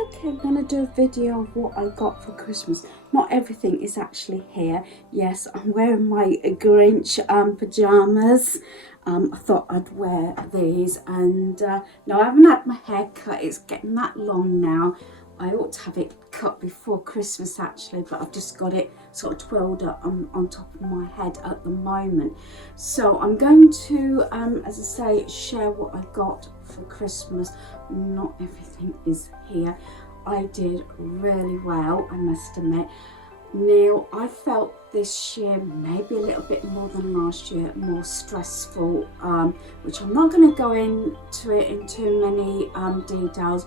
Okay, I'm going to do a video of what I got for Christmas. Not everything is actually here. Yes, I'm wearing my Grinch pyjamas. I thought I'd wear these, and no, I haven't had my hair cut. It's getting that long now. I ought to have it cut before Christmas actually, but I've just got it sort of twirled up on top of my head at the moment. So I'm going to, as I say, share what I got for Christmas. Not everything is here. I did really well, I must admit. Neil, I felt this year maybe a little bit more than last year, more stressful, which I'm not going to go into it in too many details,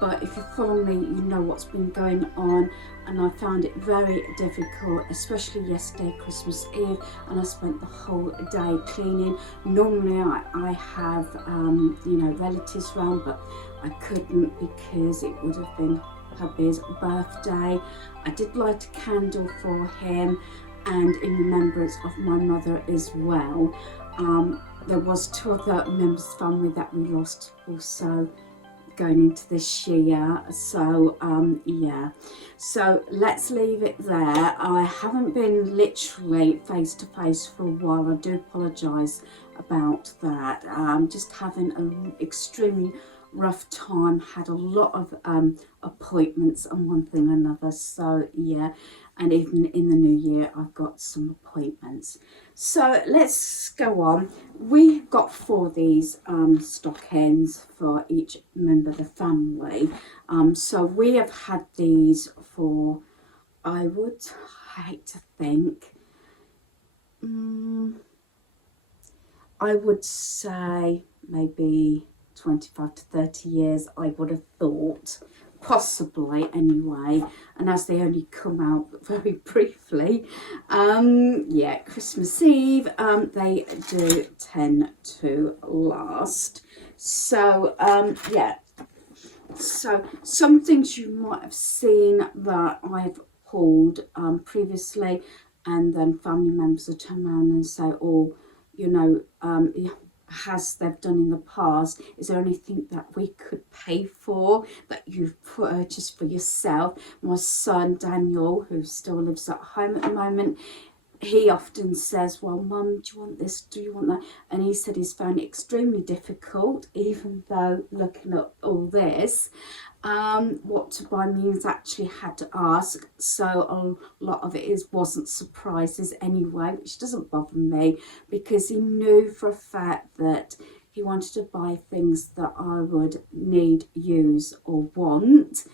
but if you follow me, you know what's been going on, and I found it very difficult, especially yesterday, Christmas Eve, and I spent the whole day cleaning. Normally I have relatives around, but I couldn't because it would have been hubby's birthday. I did light a candle for him, and in remembrance of my mother as well. There was 2 other members of the family that we lost also going into this year, so yeah, so let's leave it there. I haven't been literally face to face for a while. I do apologize about that. Just having an extremely rough time, had a lot of appointments and one thing and another, so yeah, and even in the new year I've got some appointments. So let's go on. We got 4 of these stockings for each member of the family. So we have had these for, I hate to think, I would say maybe 25 to 30 years, I would have thought, possibly anyway, and as they only come out very briefly, yeah, Christmas Eve, they do tend to last. So yeah, so some things you might have seen that I've pulled previously, and then family members will turn around and say, oh, you know, as they've done in the past, is there anything that we could pay for that you've purchased for yourself? My son Daniel, who still lives at home at the moment, he often says, well, Mum, do you want this, do you want that? And he said he's found it extremely difficult, even though looking at all this, what to buy means actually had to ask. So a lot of it wasn't surprises anyway, which doesn't bother me, because he knew for a fact that he wanted to buy things that I would need, use or want.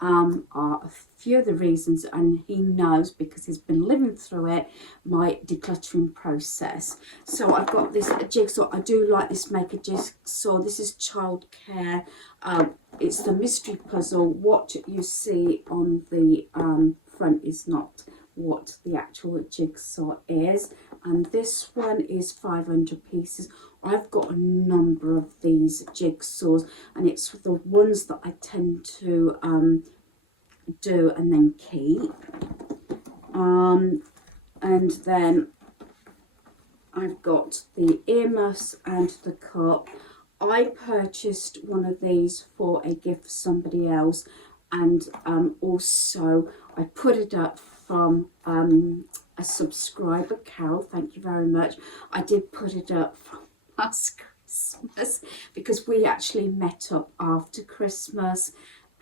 Are a few of the reasons, and he knows because he's been living through it, my decluttering process. So I've got this jigsaw. I do like this maker jigsaw. This is childcare. It's the mystery puzzle. What you see on the front is not what the actual jigsaw is, and this one is 500 pieces. I've got a number of these jigsaws, and it's the ones that I tend to do and then keep. And then I've got the earmuffs and the cup. I purchased one of these for a gift for somebody else, and also I put it up from a subscriber, Carol, thank you very much. I did put it up from last Christmas because we met up after Christmas,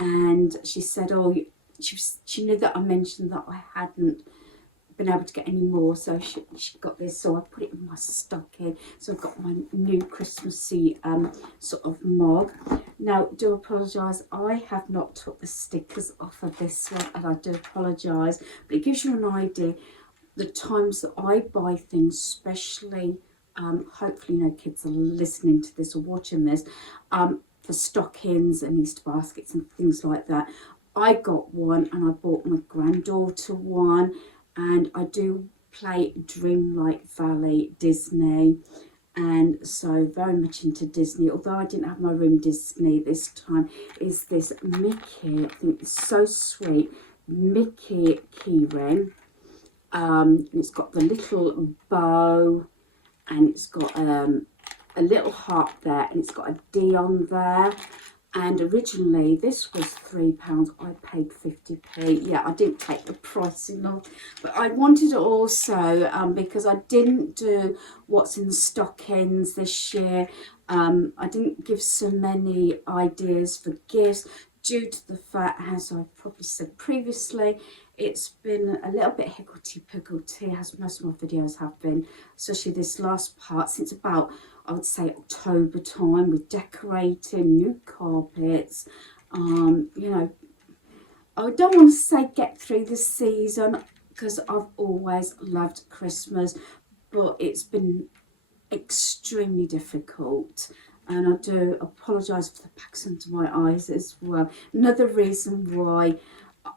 and she said, oh, she knew that I mentioned that I hadn't been able to get any more, so she got this, so I put it in my stocking. So I've got my new Christmassy sort of mug. Now, do apologise, I have not took the stickers off of this one, and I do apologise, but it gives you an idea the times that I buy things, especially hopefully no kids are listening to this or watching this, for stockings and Easter baskets and things like that. I got one, and I bought my granddaughter one, and I do play Dreamlight Valley Disney, and so very much into Disney, although I didn't have my room Disney this time. Is this Mickey, I think it's so sweet, Mickey keyring. It's got the little bow, and it's got a little heart there, and it's got a D on there. And originally this was £3. I paid 50p. Yeah, I didn't take the pricing off, but I wanted it also because I didn't do what's in the stockings this year. I didn't give so many ideas for gifts due to the fact, as I've probably said previously, it's been a little bit higgledy-piggledy, as most of my videos have been, especially this last part, since about, I would say, October time, with decorating, new carpets. You know, I don't want to say get through the season, because I've always loved Christmas, but it's been extremely difficult, and I do apologise for the bags under my eyes as well. Another reason why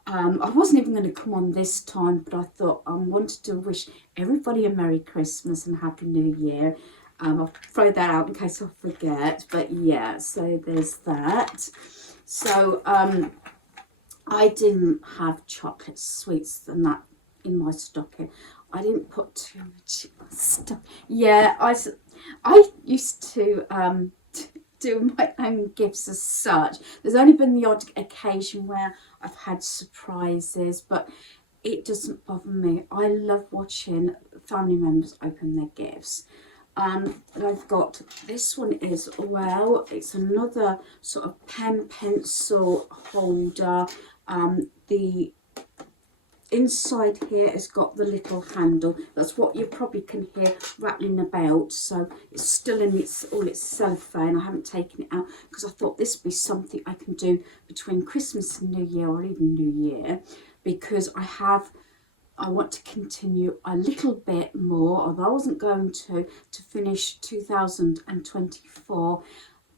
I wasn't even going to come on this time, but I thought I wanted to wish everybody a Merry Christmas and Happy New Year. I'll throw that out in case I forget, but yeah, so there's that. So I didn't have chocolate sweets and that in my stocking. I didn't put too much stuff. Yeah, I used to do my own gifts as such. There's only been the odd occasion where I've had surprises, but it doesn't bother me. I love watching family members open their gifts. I've got, this one is, well, it's another sort of pen pencil holder. The inside here has got the little handle. That's what you probably can hear rattling about. So it's still in all its cellophane. I haven't taken it out because I thought this would be something I can do between Christmas and New Year, or even New Year, because I want to continue a little bit more, although I wasn't going to finish 2024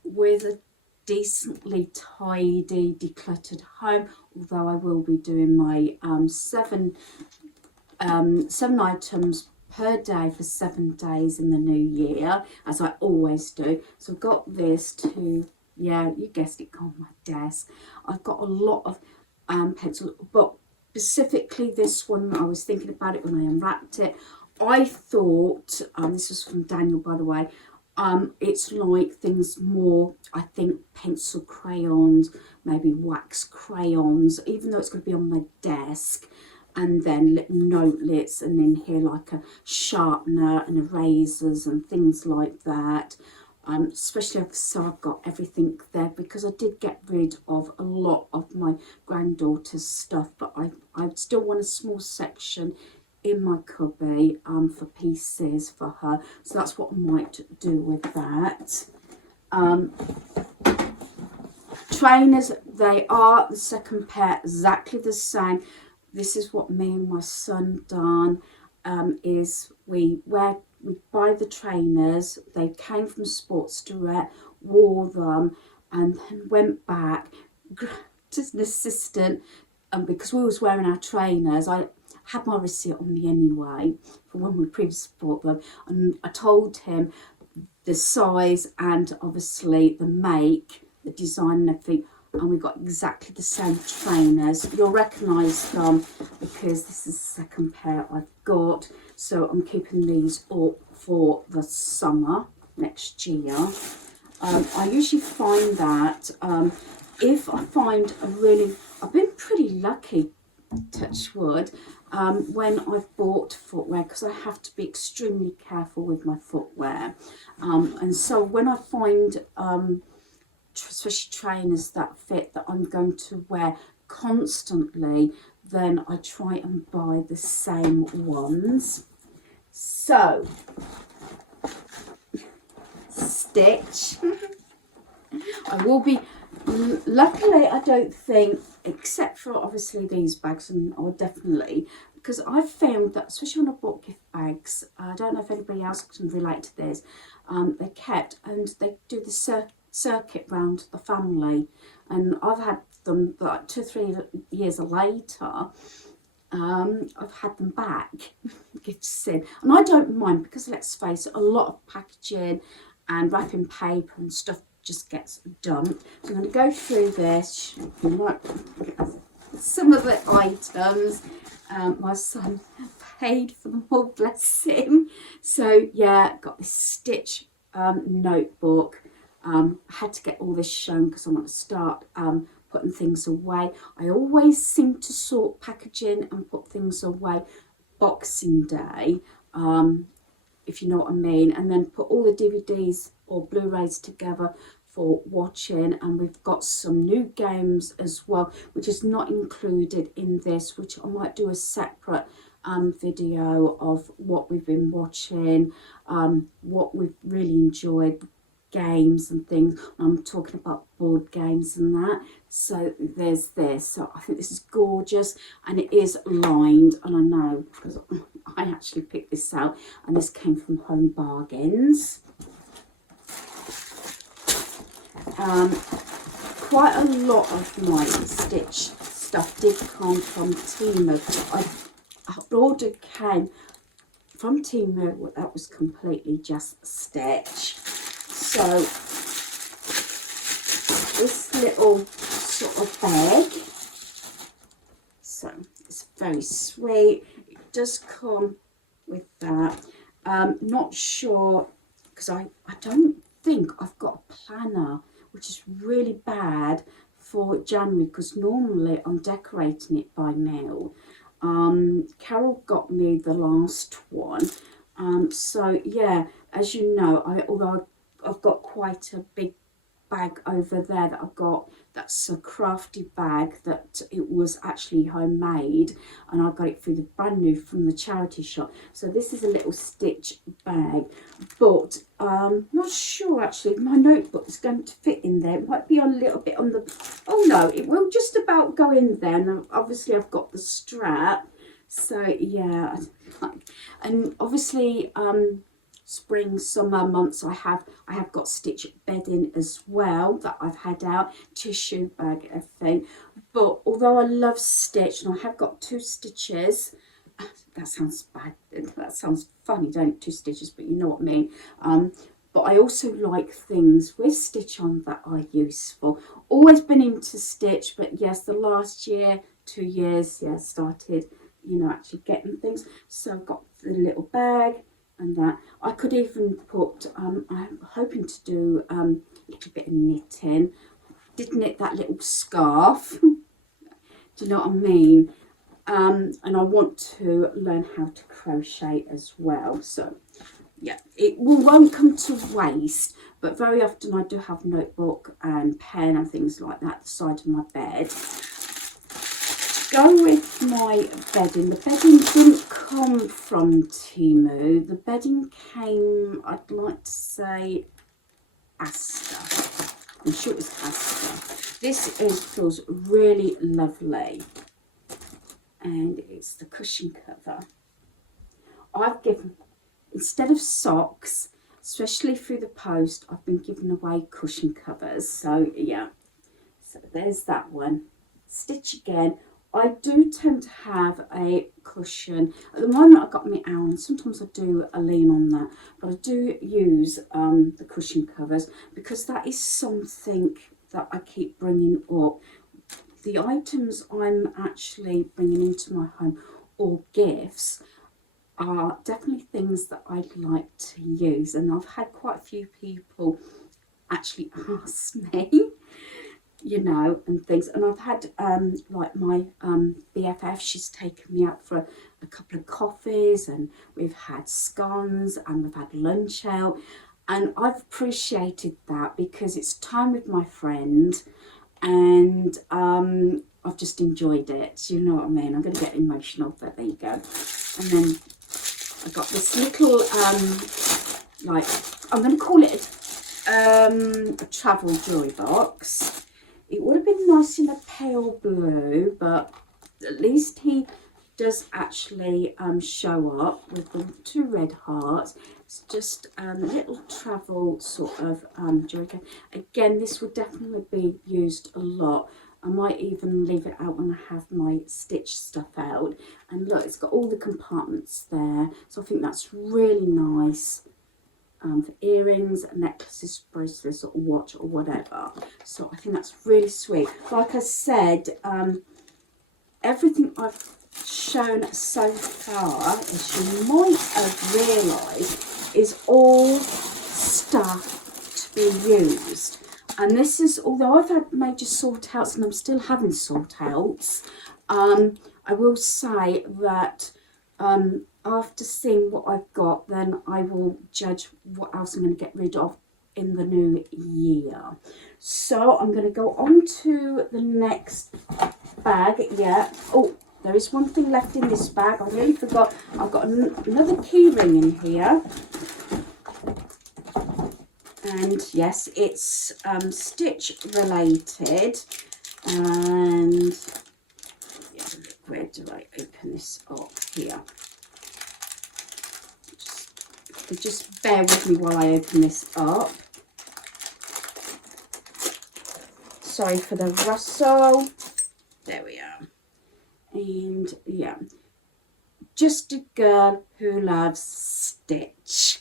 with a decently tidy, decluttered home, although I will be doing my seven items per day for 7 days in the new year, as I always do. So I've got this to, yeah, you guessed it, on my desk. I've got a lot of pencils, but specifically this one, I was thinking about it when I unwrapped it. I thought, this was from Daniel, by the way, it's like things more, I think, pencil crayons, maybe wax crayons, even though it's going to be on my desk, and then little notelets, and then here like a sharpener and erasers and things like that. Especially so I've got everything there, because I did get rid of a lot of my granddaughter's stuff, but I still want a small section in my cubby for pieces for her, so that's what I might do with that. Trainers, they are the second pair, exactly the same. This is what me and my son done, is we buy the trainers. They came from Sports Direct, wore them, and then went back, just an assistant, because we was wearing our trainers. I had my receipt on me anyway for when we previously bought them, and I told him the size and obviously the make, the design and everything, and we got exactly the same trainers. You'll recognise them because this is the second pair I've got, so I'm keeping these up for the summer next year. I usually find that if I find I've been pretty lucky, touch wood, when I've bought footwear, because I have to be extremely careful with my footwear, and so when I find especially trainers that fit, that I'm going to wear constantly, then I try and buy the same ones. So Stitch. I will be, luckily I don't think, except for obviously these bags, and I would definitely, because I've found that, especially when I bought gift bags, I don't know if anybody else can relate to this, they're kept and they do the circuit round the family, and I've had them like 2 or 3 years later. I've had them back, gifts in, and I don't mind, because let's face it, a lot of packaging and wrapping paper and stuff just gets dumped. So I'm going to go through this, some of the items. My son paid for them all, bless him. So yeah, got this Stitch notebook. I had to get all this shown because I want to start putting things away. I always seem to sort packaging and put things away Boxing Day, if you know what I mean, and then put all the DVDs or Blu-rays together for watching. And we've got some new games as well, which is not included in this, which I might do a separate video of what we've been watching, what we've really enjoyed, games and things. I'm talking about board games and that. So there's this. So I think this is gorgeous, and it is lined, and I know because I actually picked this out, and this came from Home Bargains. Quite a lot of my Stitch stuff did come from Temu. Our order came from Temu that was completely just Stitch. So this little sort of bag, so it's very sweet. It does come with that. Not sure, because I don't think I've got a planner, which is really bad for January, because normally I'm decorating it by mail. Carol got me the last one. So yeah, as you know, although I've got quite a big bag over there that I've got, that's a crafty bag that it was actually homemade, and I got it through the brand new from the charity shop. So this is a little Stitch bag, but not sure actually if my notebook is going to fit in there. It might be a little bit on the, oh no, it will just about go in there. Now obviously I've got the strap, so yeah. And obviously spring, summer months, I have got Stitch bedding as well that I've had out, tissue bag, everything. But although I love Stitch, and I have got 2 stitches, that sounds bad, that sounds funny, don't it? 2 stitches, but you know what I mean. But I also like things with Stitch on that are useful. Always been into Stitch, but yes, the last year, 2 years, yeah, started, you know, actually getting things. So I've got the little bag and that. I could even put, I'm hoping to do a little bit of knitting. Did knit that little scarf. Do you know what I mean? And I want to learn how to crochet as well. So yeah, it won't come to waste, but very often I do have notebook and pen and things like that at the side of my bed. Go with my bedding. The bedding didn't come from Temu. The bedding came, I'd like to say, Asda. I'm sure it was Asda. This feels really lovely, and it's the cushion cover. I've given, instead of socks, especially through the post, I've been giving away cushion covers. So yeah, so there's that one. Stitch again. I do tend to have a cushion. At the moment I've got my owl, and sometimes I do a lean on that, but I do use the cushion covers because that is something that I keep bringing up. The items I'm actually bringing into my home or gifts are definitely things that I'd like to use, and I've had quite a few people actually ask me, you know, and things. And I've had like my BFF, she's taken me out for a couple of coffees, and we've had scones and we've had lunch out, and I've appreciated that because it's time with my friend, and I've just enjoyed it. You know what I mean? I'm going to get emotional, but there you go. And then I got this little like, I'm going to call it a travel jewelry box. It would have been nice in a pale blue, but at least he does actually show up with the 2 red hearts. It's just a little travel sort of jewelry. Again, this would definitely be used a lot. I might even leave it out when I have my Stitch stuff out. And look, it's got all the compartments there. So I think that's really nice. For earrings, necklaces, bracelets, or watch, or whatever. So I think that's really sweet. Like I said, everything I've shown so far, as you might have realised, is all stuff to be used. And this is, although I've had major sort outs and I'm still having sort outs, I will say that after seeing what I've got, then I will judge what else I'm going to get rid of in the new year. So I'm going to go on to the next bag. Yeah. Oh, there is one thing left in this bag. I really forgot. I've got another key ring in here. And yes, it's stitch related. And yeah, where do I open this up? Here. Just bear with me while I open this up. Sorry for the rustle. There we are. And yeah, just a girl who loves stitch.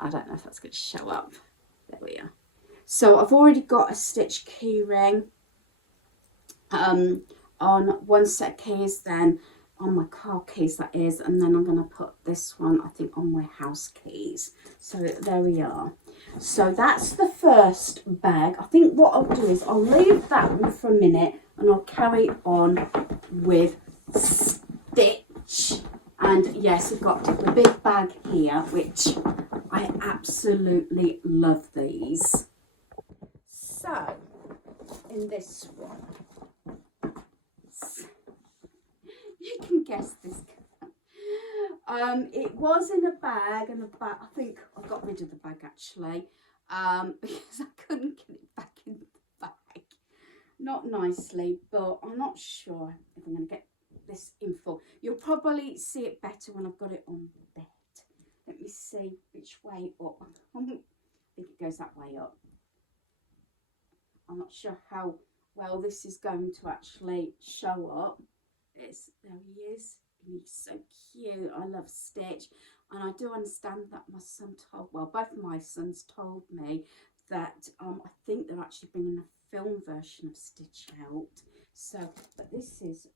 I don't know if that's going to show up. There we are. So I've already got a stitch key ring on one set of keys, then on my car keys, that is, and then I'm going to put this one, I think, on my house keys. So there we are. So that's the first bag. I think what I'll do is I'll leave that one for a minute and I'll carry on with stitch. And yes, I've got the big bag here, which I absolutely love these. So in this one, you can guess this. It was in a bag, and I think I got rid of the bag actually, because I couldn't get it back in the bag. Not nicely, but I'm not sure if I'm going to get this in full. You'll probably see it better when I've got it on the bed. Let me see which way up. I think it goes that way up. I'm not sure how well this is going to actually show up. There he is. He's so cute. I love Stitch, and I do understand that my son told, well, both of my sons told me that I think they're actually bringing a film version of Stitch out. So, but this is,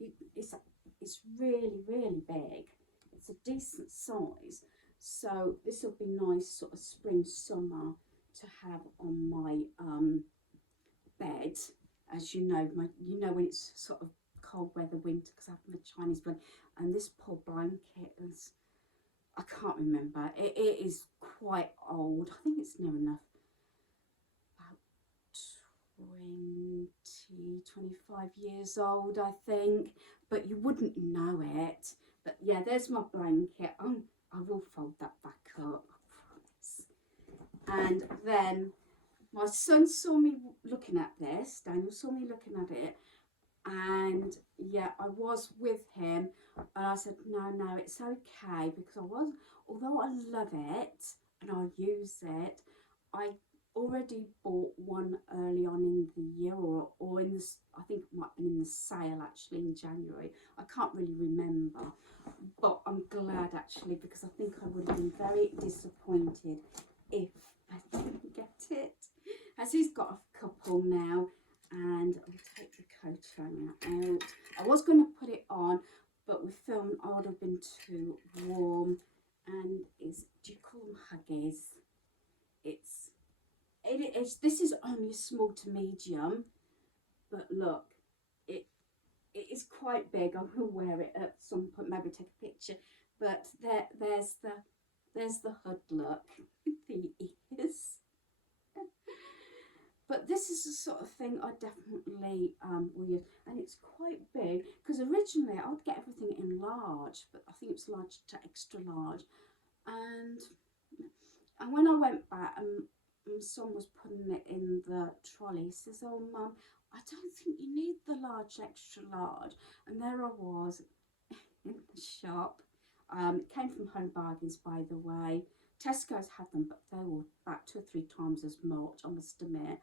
it's really, really big. It's a decent size. So this will be nice, sort of spring, summer to have on my bed. As you know, when it's sort of cold weather, winter, because I have my Chinese blanket, and this poor blanket is, I can't remember, it is quite old. I think it's near enough about 25 years old, I think, but you wouldn't know it. But yeah, there's my blanket. I will fold that back up, I promise. And then my son saw me looking at this. Daniel saw me looking at it, and yeah, I was with him, and I said, no, it's okay, because although I love it and I use it, I already bought one early on in the year, or in this, I think it might have been in the sale actually in January. I can't really remember, but I'm glad actually, because I think I would have been very disappointed if I didn't get it, as he's got a couple now. And I'll take the coat hanger out. I was going to put it on, but with film I would have been too warm. And do you call them huggies? This is only small to medium, but look, it is quite big. I will wear it at some point, maybe take a picture. But there's the hood look, the ears. But this is the sort of thing I definitely will use, and it's quite big, because originally I would get everything in large, but I think it's large to extra large. And when I went back and my son was putting it in the trolley, he says, "Oh, Mum, I don't think you need the large, extra large." And there I was in the shop. It came from Home Bargains, by the way. Tesco's had them, but they were about 2 or 3 times as much, I must admit.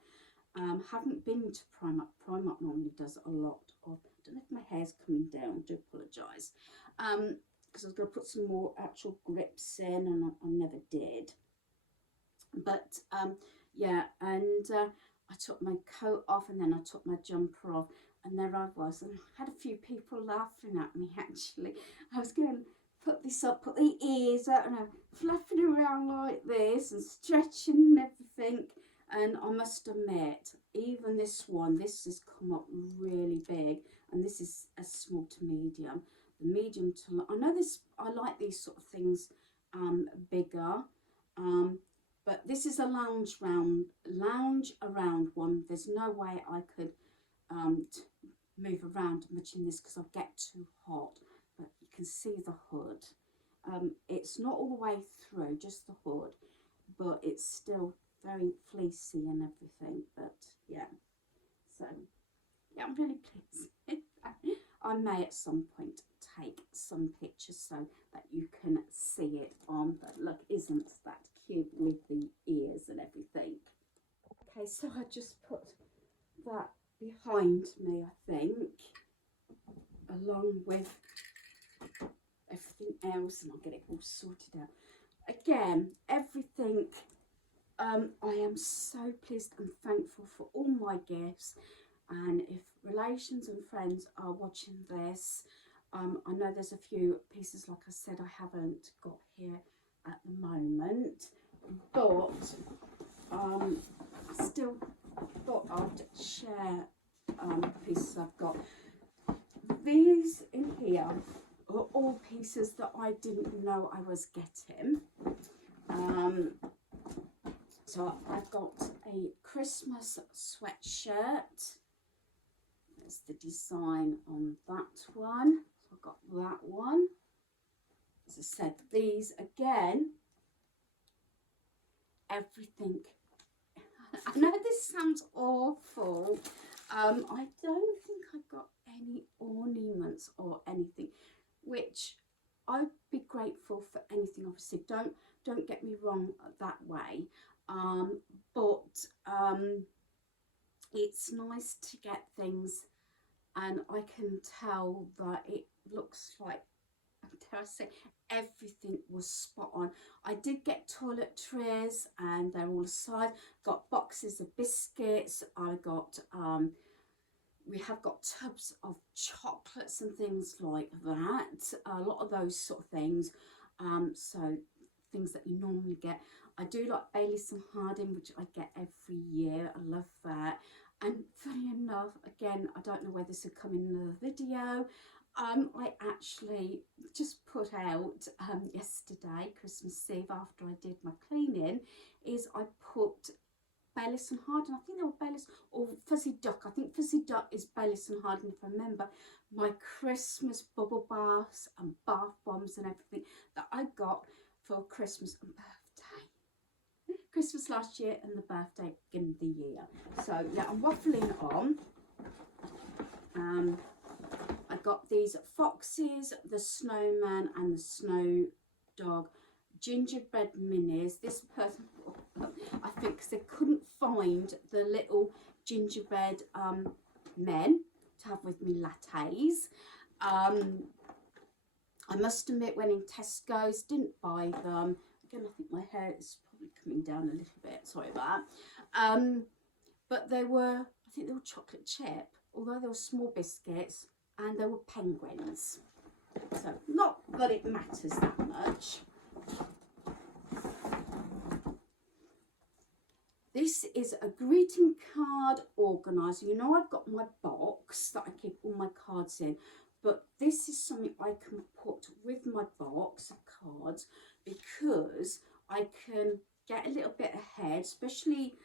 Haven't been to Primark. Primark normally does a lot of, I don't know if my hair's coming down, I do apologise. Because I was going to put some more actual grips in, and I never did. But yeah, and I took my coat off, and then I took my jumper off, and there I was, and I had a few people laughing at me actually. I was going put this up, put the ears out, and I'm flapping around like this and stretching and everything. And I must admit, even this one, this has come up really big, and this is a small to medium. The medium to, I know this, I like these sort of things bigger, but this is a lounge around one. There's no way I could move around much in this because I'll get too hot. But you can see the hood. It's not all the way through, just the hood, but it's still very fleecy and everything. But yeah, so yeah, I'm really pleased. I may at some point take some pictures so that you can see it on. But look, isn't that cute with the ears and everything? Okay, so I just put that behind me, I think, along with everything else, and I'll get it all sorted out. Again, everything, I am so pleased and thankful for all my gifts. And if relations and friends are watching this, I know there's a few pieces, like I said, I haven't got here at the moment, but I still thought I'd share pieces I've got. These in here are all pieces that I didn't know I was getting. So I've got a Christmas sweatshirt. There's the design on that one. So I've got that one. As I said, these again, everything. I know this sounds awful. I don't think I've got any ornaments or anything, which I'd be grateful for anything. Obviously, don't get me wrong that way. But it's nice to get things, and I can tell that it looks like, dare I say, everything was spot on. I did get toiletries and they're all aside. Got boxes of biscuits. I got we have got tubs of chocolates and things like that. A lot of those sort of things. So things that you normally get. I do like Baileys and Harding, which I get every year. I love that. And funny enough, again, I don't know whether this would come in another video. I actually just put out yesterday, Christmas Eve, after I did my cleaning, is I put Baileys and Harding, I think they were Baileys, or Fuzzy Duck. I think Fuzzy Duck is Baileys and Harding, if I remember. My Christmas bubble baths and bath bombs and everything that I got for Christmas and birthday. Christmas last year and the birthday beginning of the year. So yeah, I'm waffling on. I got these Foxes, the Snowman and the Snow Dog gingerbread minis. This person, I think, because they couldn't find the little gingerbread men to have with me lattes. I must admit, when in Tesco's, didn't buy them. Again, I think my hair is probably coming down a little bit. Sorry about that. But they were, I think they were chocolate chip, although they were small biscuits, and they were penguins. So not that it matters that much. This is a greeting card organiser. You know, I've got my box that I keep all my cards in, but this is something I can put with my box of cards because I can get a little bit ahead, especially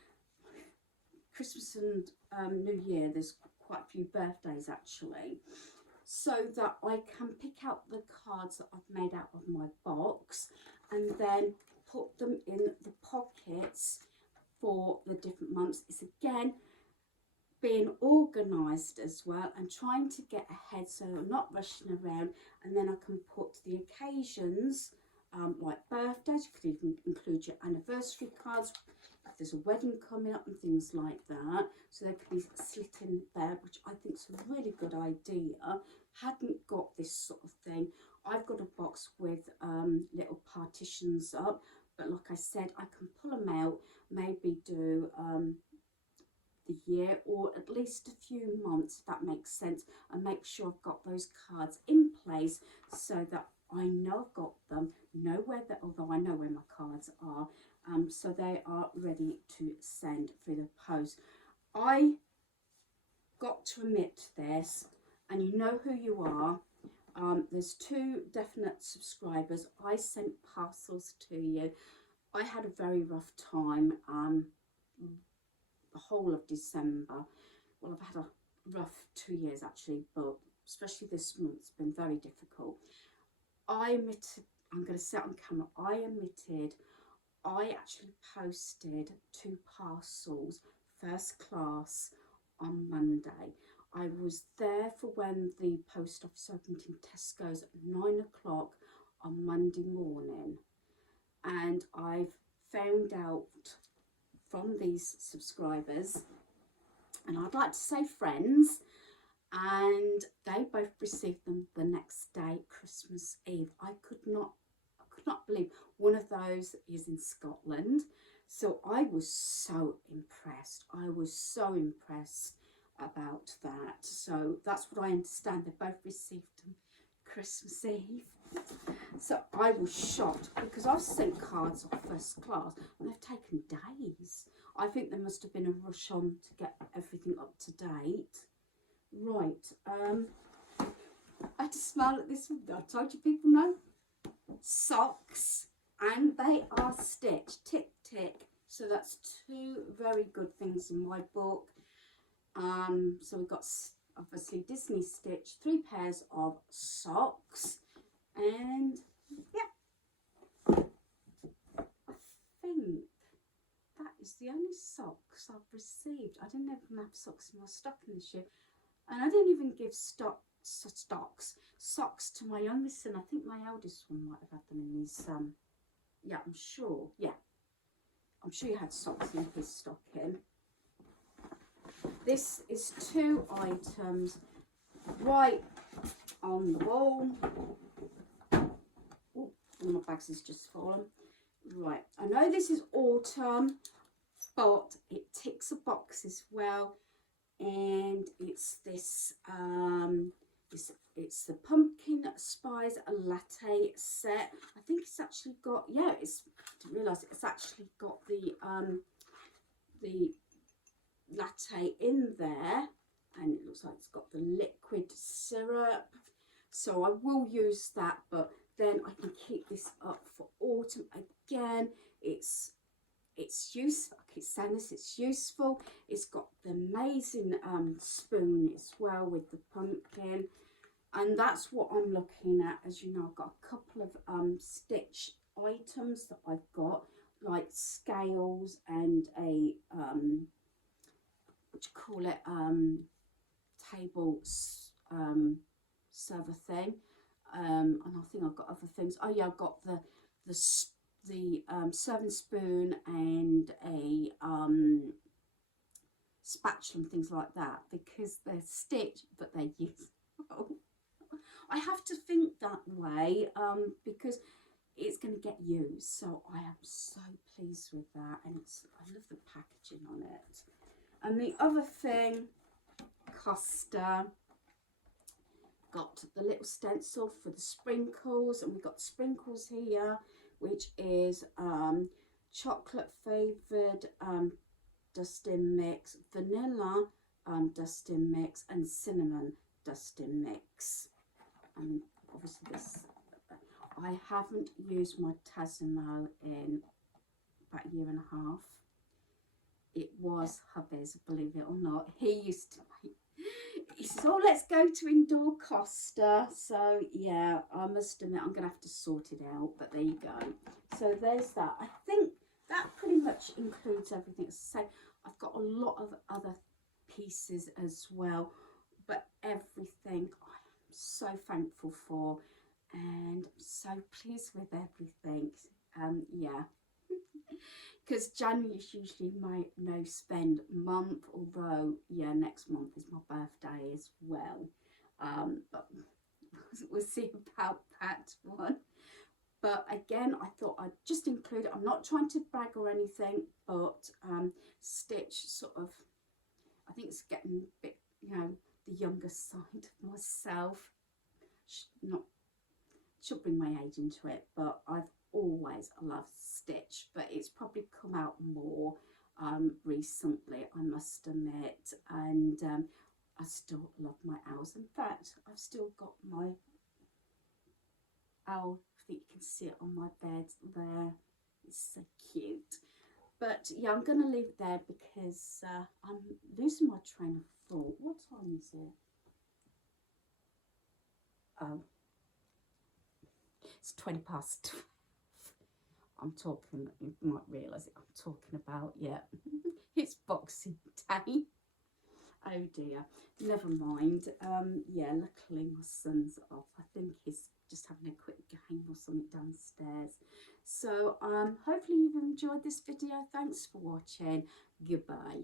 Christmas and New Year. There's quite a few birthdays actually, so that I can pick out the cards that I've made out of my box and then put them in the pockets for the different months. It's again being organised as well and trying to get ahead so I'm not rushing around, and then I can put the occasions like birthdays. You could even include your anniversary cards if there's a wedding coming up and things like that, so they could be slit in there, which I think is a really good idea. Hadn't got this sort of thing. I've got a box with little partitions up, but like I said, I can pull them out, maybe do the year, or at least a few months, if that makes sense, and make sure I've got those cards in place so that I know I've got them, know where they, although I know where my cards are, so they are ready to send through the post. I got to admit this, and you know who you are. There's 2 definite subscribers. I sent parcels to you. I had a very rough time the whole of December. Well, I've had a rough 2 years actually, but especially this month's been very difficult. I admitted, I'm going to say it on camera, I actually posted 2 parcels first class on Monday. I was there for when the post office opened in Tesco's at 9 o'clock on Monday morning, and I've found out from these subscribers, and I'd like to say friends, and they both received them the next day, Christmas Eve. I could not believe one of those is in Scotland. So I was so impressed. I was so impressed about that. So that's what I understand. They both received them Christmas Eve. So I was shocked because I've sent cards off first class and they've taken days. I think there must have been a rush on to get everything up to date. Right, I had to smile at this one. I told you people know. Socks, and they are stitched, tick tick. So that's 2 very good things in my book. So we've got obviously Disney stitch, 3 pairs of socks, and yeah, I think that is the only socks I've received. I didn't even have socks in my stocking this year, and I didn't even give socks to my youngest son. I think my eldest one might have had them in his yeah, I'm sure he had socks in his stocking. This is 2 items right on the wall. Oh, one of my bags has just fallen. Right, I know this is autumn, but it ticks a box as well, and it's this it's the pumpkin spice latte set. I think it's actually got, yeah, I didn't realise it's actually got the latte in there, and it looks like it's got the liquid syrup, so I will use that, but then I can keep this up for autumn again. It's useful. I keep saying this, it's useful. It's got the amazing spoon as well with the pumpkin, and that's what I'm looking at. As you know, I've got a couple of stitch items that I've got, like scales and a what do you call it, table server thing, and I think I've got other things. Oh yeah, I've got the serving spoon and a spatula and things like that, because they're stitched but they're useful. I have to think that way because it's going to get used, so I am so pleased with that, and I love the packaging on it. And the other thing, Costa got the little stencil for the sprinkles, and we've got sprinkles here, which is chocolate flavoured dusting mix, vanilla dusting mix, and cinnamon dusting mix. And obviously this, I haven't used my Tassimo in about a year and a half. It was hubby's, believe it or not. He used to make, he says, oh, let's go to Indoor Costa. So yeah, I must admit I'm gonna have to sort it out, but there you go. So there's that. I think that pretty much includes everything. As I say, I've got a lot of other pieces as well, but everything I am so thankful for, and I'm so pleased with everything. Yeah, because January is usually my no spend month, although yeah, next month is my birthday as well, but we'll see about that one. But again, I thought I'd just include it. I'm not trying to brag or anything, but Stitch sort of I think it's getting a bit, you know, the younger side of myself. Not should bring my age into it, but I've always loved stitch, but it's probably come out more recently, I must admit. And I still love my owls. In fact, I've still got my owl. I think you can see it on my bed there. It's so cute. But yeah, I'm going to leave it there because I'm losing my train of thought. What time is it? Oh, it's 20 past. I'm talking, you might realise it, I'm talking about, yeah, it's Boxing Day. Oh dear, never mind. Yeah, luckily my son's off. I think he's just having a quick game or something downstairs. So hopefully you've enjoyed this video. Thanks for watching. Goodbye.